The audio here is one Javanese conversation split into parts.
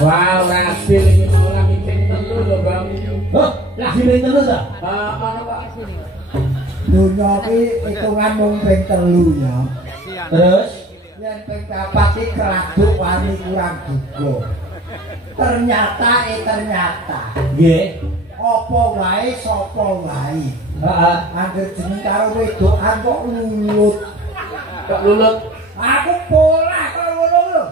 Wah, rasil iki ora ping telu lho, Bang. Oh, lagi ping telu ta? Ngono kok. Dunya iki hitungan mung ping 3 ya. Terus Yen ping 4 iki keraduk wani kurang duga. Ternyata nggih. apa wae sapa wae. Heeh. Angger jeneng karo wedokan kok lulut. Kok lulut? Aku pola kok ngono lho.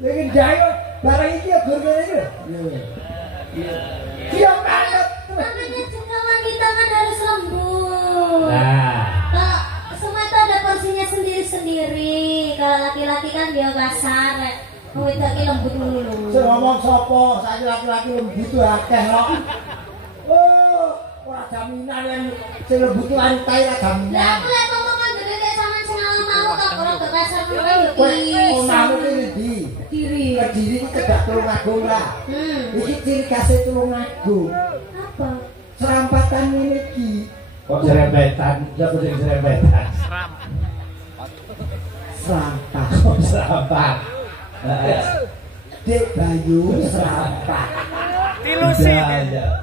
Iki jayo barang iki ya gur ngene iki. Dia kaget. Namanya juga wanita kan harus lembut. Nah. Kok semua itu ada porsinya sendiri-sendiri. Kalau laki-laki kan dia kasar. Mau itu lagi lembut dulu. Sing ngomong sapa? Saiki laki-laki lembut akeh kok. Oh, ora jaminan yang sing lembut wanita ora jaminan. Lah aku lek ngomong kan gede kayak sampean sing mau tak ora kasar kuwi yo Kowe iki. omahmu iki ndi? Diri. Kediri iki cedak Tulungagung lah. Iki ciri khas Tulungagung. Apa? Serampatan ini iki. Kok serempetan? Siapa sing serempetan? Serampat. Kok serampat? Dek Bayu serampat. Tilusi.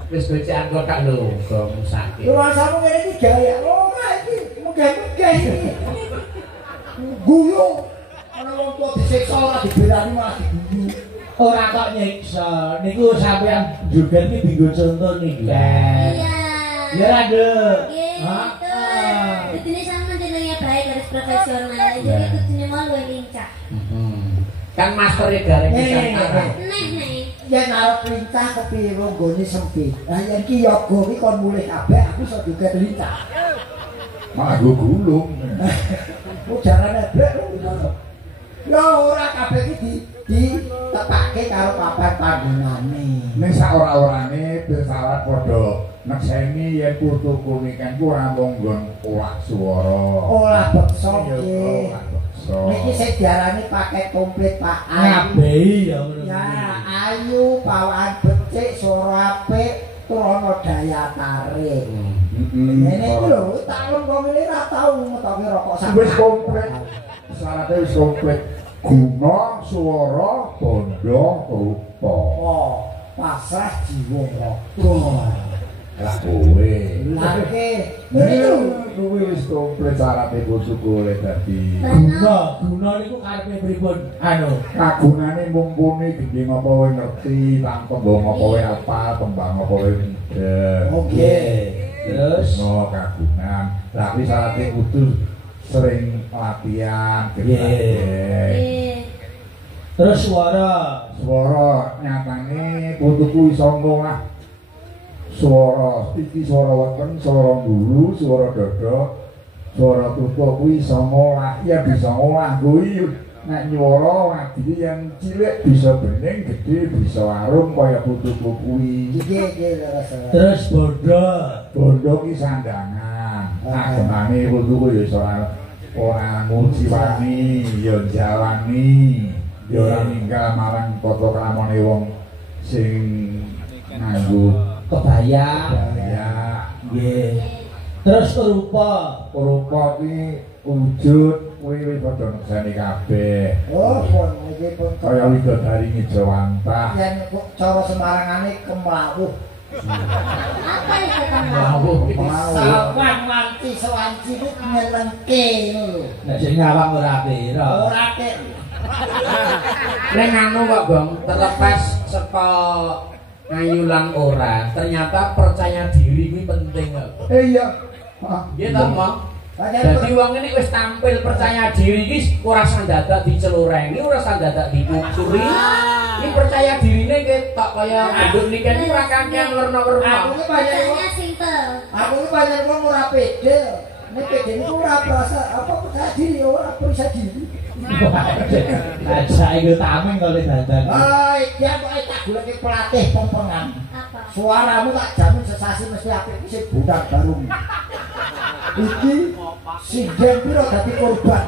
Wis becikan kok tak lho, kok sakit. Lu rasamu ngene iki gaya. Ora iki megah-megah iki. Guyung. Ana wong tua disiksa ora dibelani malah diguyu. Ora kok nyiksa. Niku sampean juga iki dienggo contoh niki. Iya. Ya ra, Nduk. Gitu. Jadi sama jenengnya baik harus profesional. Jadi kudune mau luwih lincah. Kan master gareng Nusantara. Nih. Yen arep lincah kepiye wong nggone sempit. Lah yen ki yoga iki kon mulih kabeh aku iso juga lincah. Malah gue gulung. Kok jarane brek ngono. Ya ora kabeh iki ditetake karo papan panggonane. Ning sak ora-orane pesawat padha nekseni yen putuku nikan ku ora mung nggon olah swara. Olah beksa Iya, nggih. olah beksa. Niki sing diarani paket komplit Pak. Ngabehi ya ngono. Ya, ayu, bawaan becik, suara apik, tur ana daya tarik. Ngene iki lho, taun kok ngene ra tau ngetoke rokok sampe. Wis komplit. Syaratnya wis komplit. Guna, swara, bondo, rupa. Oh, pasrah jiwa raga. Lah kowe. Lake, niku Kowe wis komplit syaratnya bojoku oleh dadi. Guna niku karepe pripun? Anu, Kagunane mumpuni gendeng apa kowe ngerti, tembung apa kowe apal, tembang apa kowe midhe. oke. terus No kagungan. Tapi syaratnya kudu sering latihan, Iya. terus suara Swara nyatane putuku iso ngolah swara iki swara weteng, swara mbulu, swara dada, swara tutul kuwi iso ngolah. Ya bisa ngolah kuwi nek nyuwara wadine yang cilik bisa bening, gede bisa arum kaya putuku kuwi. Iki rasa. terus Bondo ki sandangan. Agemane putuku ya iso ora nguciwani, ya jalani. Ya ora ninggal marang tata kramane wong sing nganggo kebaya ya nggih terus rupa ki wujud kuwi wis padha nekseni kabeh. Oh, pun iki pun Kaya widodari ngejawantah. yen cara Semarangane kemlawuh. Apa itu kamu? Sawan wanci sewanci ku nyenengke ngono lho. nek sing nyawang ora pira Ora kek. Nek anu kok, Bang, terlepas saka ngayulang ora, ternyata percaya diri kuwi penting kok. Iya. Nggih ta, Mong? Dadi wong ini wis tampil percaya diri iki ora sandadak dicelurengi, ora sandadak dipukuli. Iki percaya dirine ketok kaya bentuk niki iki ora kakean werna-werna. Aku ki banyak wong, Caranya simple. aku ki banyak wong ora pede. Nek pede niku ora perasa apa percaya diri ora percaya diri. aja iku tameng kali dandan Ah, iki aku tak goleki pelatih pempengan. Apa? Suaramu tak jamin sesasi mesti apik iki sing budak baru. Iki sinden piro dadi korban.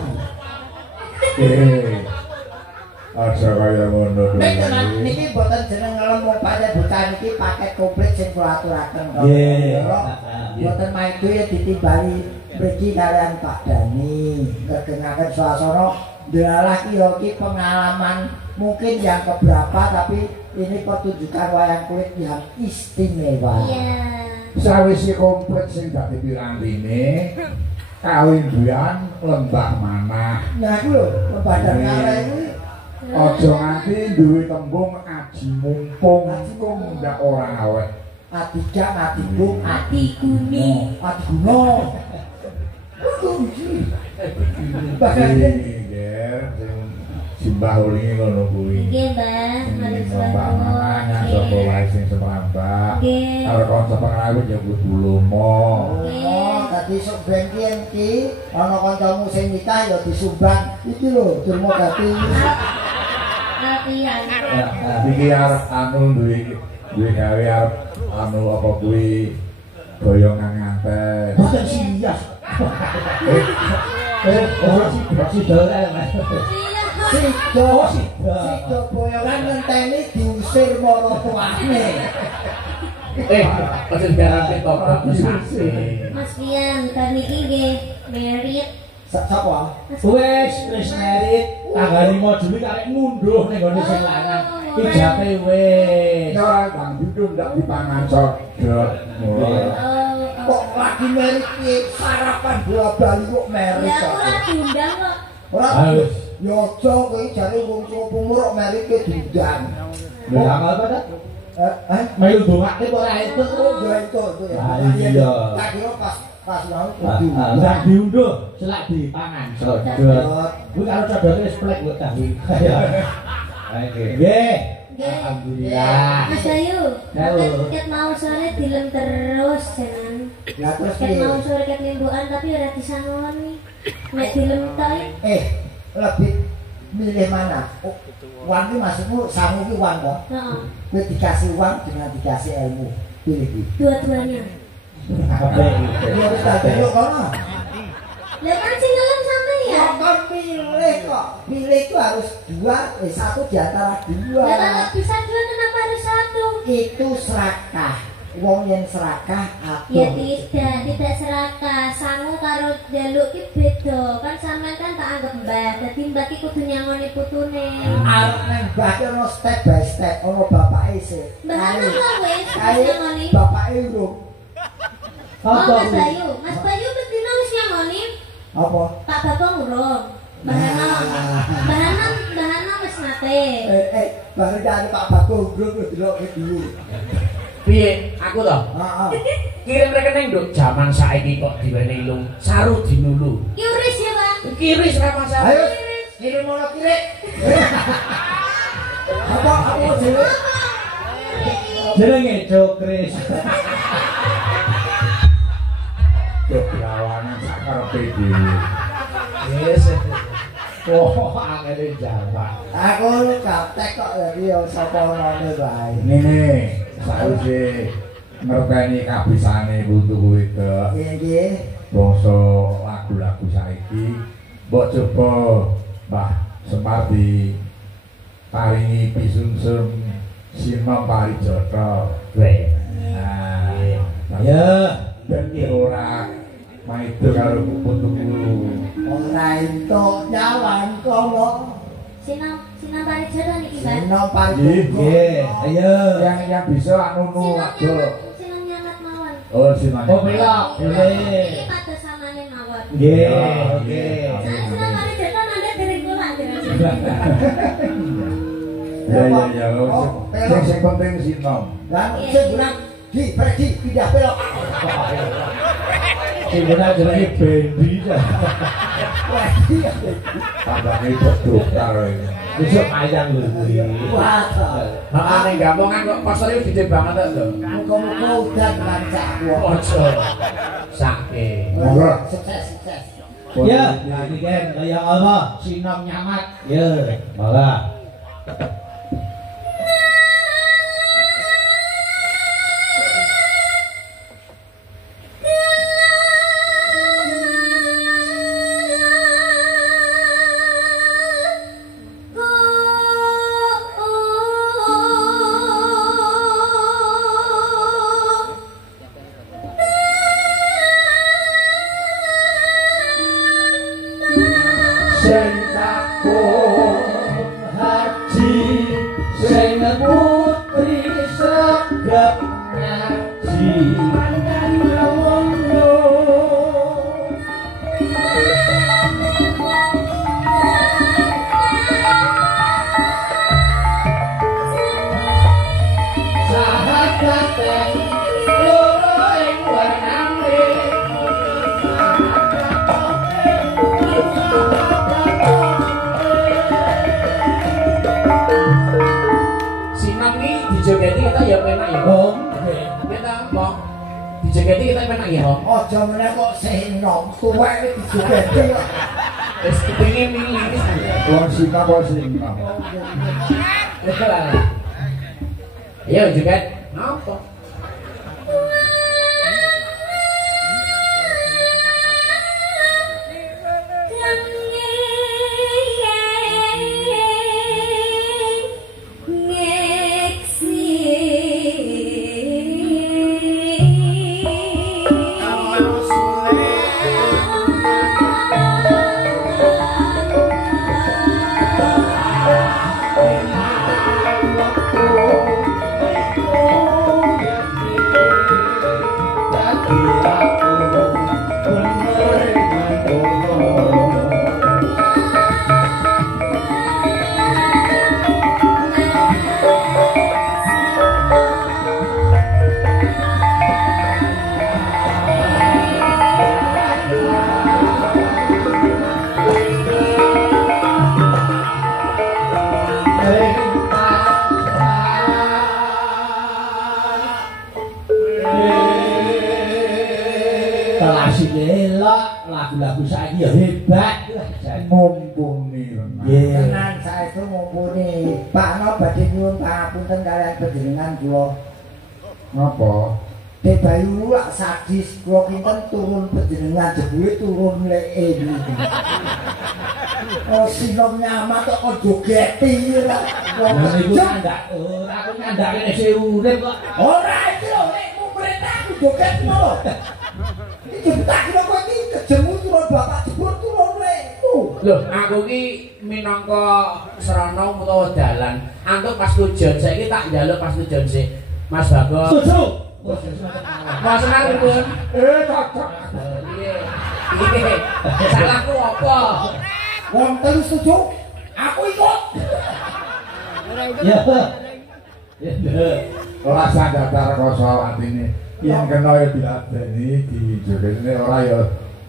Aja kaya ngono Nek dong. tenan niki mboten jeneng ngelem wong pancen bocah niki paket komplit sing kula aturaken. Nggih. Mboten main duwe ditimbali mriki kalian Pak Dani. Ngegengaken swasana delalah ki yo ki pengalaman mungkin yang keberapa tapi ini pertunjukan wayang kulit yang istimewa. Iya. Sawise komplit sing dadi pirantine kawinduan lembah manah. Nah iku lho, Badan Kare kuwi Aja nganti duwe tembung aji mumpung ndak ora awet. Adijak, adibung, Adiguni. adiguno. Bahkan simbah ulinge ngono kuwi. Nggih, Mbah. Mari Mbak mamanya sapa wae sing semrambak. Nggih. Karo kanca pengawu nyebut Bulomo. oh, dadi sok ben ki ana kancamu sing nikah ya disumbang. Iki lho, durmo dadi Latihan. Iki arep anu duwe gawe arep anu apa kuwi boyongan nganten. Boten sias. Si dolel Mas. Sido boyongan ngenteni diusir marang tuane. Aja garante tobat mesake. Mas Pian, kan iki nggih merit. Sapa? Wis merit tanggal 5 Juli karek ngunduh ning gone sing lanang. Ijabe wis. Ora Bang Dudun ndak dipangan codot. Kok lagi merit piye sarapan bola bali kok merit. Ya ora diundang kok. Ora. Halus. Yo aja kowe jare wong umur merit ke diundang. Lha apa ta? Melu dongake kok ora itu. Ya itu ya. Iya. Tak kira pas mau Enggak diunduh, selak dipangan codot. Kuwi karo codote wis plek kok tahu. Nggih. Alhamdulillah. Mas Bayu, Halo. ket mau sore dilem terus jangan. Ya terus Ket piye? mau sore ket mimbukan tapi ora disangoni. Nek dilem tok Lebih milih mana? Uang ini maksudmu sangu ki uang toh? heeh. Kowe dikasih uang dengan dikasih ilmu. Pilih ki. Dua-duanya. Ya wis tak delok kono. Lah kan sing ngelem sampean ya. Ya kan pilih kok. Pilih itu harus satu di antara dua. Lah kalau bisa dua kenapa harus satu? Itu serakah. Wong yang serakah Ya atur. tidak serakah. Sangu karo jaluk ki beda. Kan sampean kan tak anggap mbah. Dadi mbah ki kudu nyangoni putune. Arep nang mbah ki ono step by step, ono bapake sih. Mbah ana kok wis Kae nyangoni. bapake urung. Oh Mas Bayu, Mas Bayu bedino wis nyangoni. Apa? Pak Bagong urung. Bahanan wis nate. Baru dari Pak Bagong urung delok dulu. Piye? Aku toh. Heeh. Kirim rekening nduk jaman saiki kok diwenehi lung saru dinulu. Kiris ya, Pak. Kiris ra masalah. Ayo, kirim mono kirik. Apa dhewe? Jenenge Jokris. Kebrawanan sakarepe dhewe. Yes. Oh, angele Jawa. Aku lu kaptek kok jadi sapa ngene bae. Ngene, sakwise ngerteni kabisane butuh kuwi to. Nggih. Basa lagu-lagu saiki mbok coba Mbah Semar di paringi pisungsung Sinom Parijata. Weh. Nah, Ya, ben ora maido karo putuku. Ora entuk nyawan kono. Sinam Parijata niki, Pak. Sino Parijata. nggih. Ayo. Yang bisa anu wae. Sinam nyangat mawon. Oh, Sinom. Oh, belok. Boleh. Iki pada samane mawon. Nggih, nggih. Sinam Parijata nanti dari kula jenengan. Ya. Sing penting Sinom. Lah sing kurang di pergi pindah belok. Sing bener jenenge Bendi. Wah, iya. Tambane dokter iki. Besok ayang lho kuwi. Wah. Makane gampongan kok pasar iki gede banget to. Muga-muga udan lancar. Ojo. Sake. Monggo. Sukses. Ya, ini kan kayak Allah, Sinom nyamat. Ya, malah. Sing takon haji sing putri segep ngaji ngono sahabaten loro ing warnane dijogeti kita ya penak ya Om. Kita mau dijogeti kita penak ya Om. Aja meneh kok senom tuwek iki dijogeti kok. Wis kepengin milih wis. Wong sika kok sika. Betul lah. Ayo joget. Napa? lagu-lagu saiki ya hebat mumpuni tenan saestu mumpuni Pakno badhe nyuwun pangapunten kaliyan panjenengan kula napa Debayu lak sadis kula kinten turun panjenengan jebule turun leke niku oh sinom nyamat kok jogeti ora niku ndak ora aku nyandake nek urip kok ora iki lho nek pemerintah aku joget ngono iki tak kira kok iki kejemu turun bapak jebul turun leku lho aku ki minangka serana utawa dalan antuk pas tujuan saiki tak njaluk pas tujuan sik Mas Bagong setuju Mas senang pun cocok piye salahku apa wong telu setuju aku ikut ya ora sandatar koso atine yen kena ya diladeni dijogetne ora ya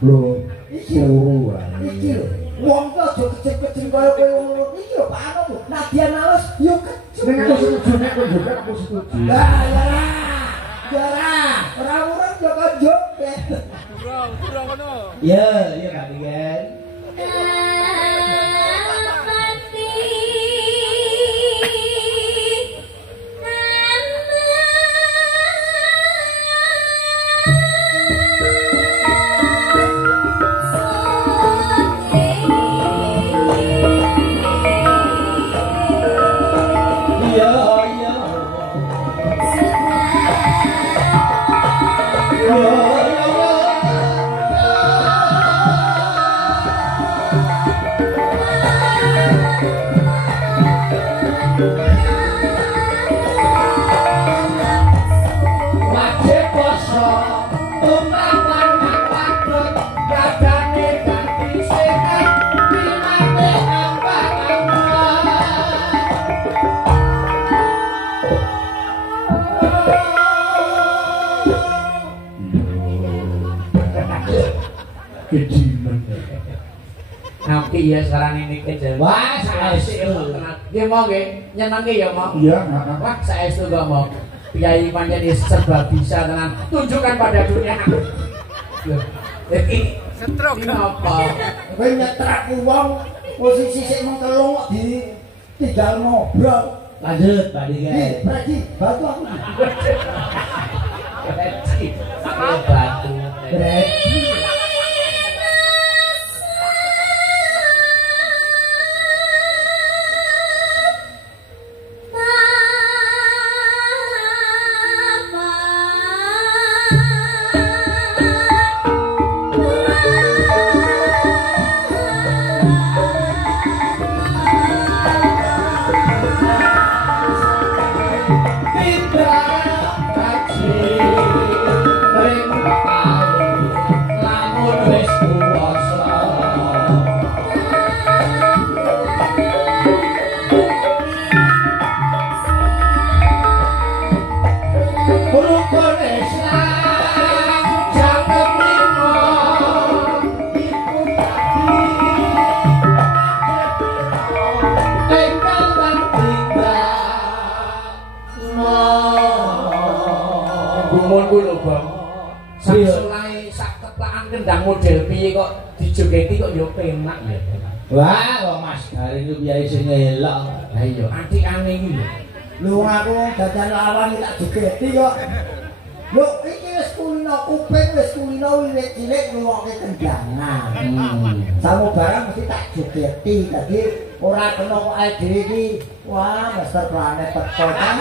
lho suru iki lho wong kok aja kecil-kecil kaya kowe ngono iki lho Pak Ano Nadian Alas yo kecil nek aku setuju nek kowe joget aku setuju lah ya ora-ora yo kok joget Kurang kono. ya Pak Digen Nabi ya sekarang ini ke wah saestu nggih mau nggih nyenengke ya mau iya wah saestu kok mau Kyai pancen serba bisa tenan tunjukkan pada dunia iki Setruk apa kowe nyetrak wong posisi sik mung telung kok di tinggal ngobrol lanjut Pak Digen Predi batu aku batu Predi Gumunku lho, Bang. Samsulae sak keplakan kendang model piye kok dijogeti kok ya penak ya. Wah, kok Mas Garing ku piye sing elok. Lah iya, atikane iki lho. Lho aku dadan lawan tak jogeti kok. Lho iki wis kulino kuping wis kulino wiwit cilik ngrungokke kendangan. Samu barang mesti tak jogeti. Dadi ora kena kok dhewe iki. Wah, Master Planet teko kan.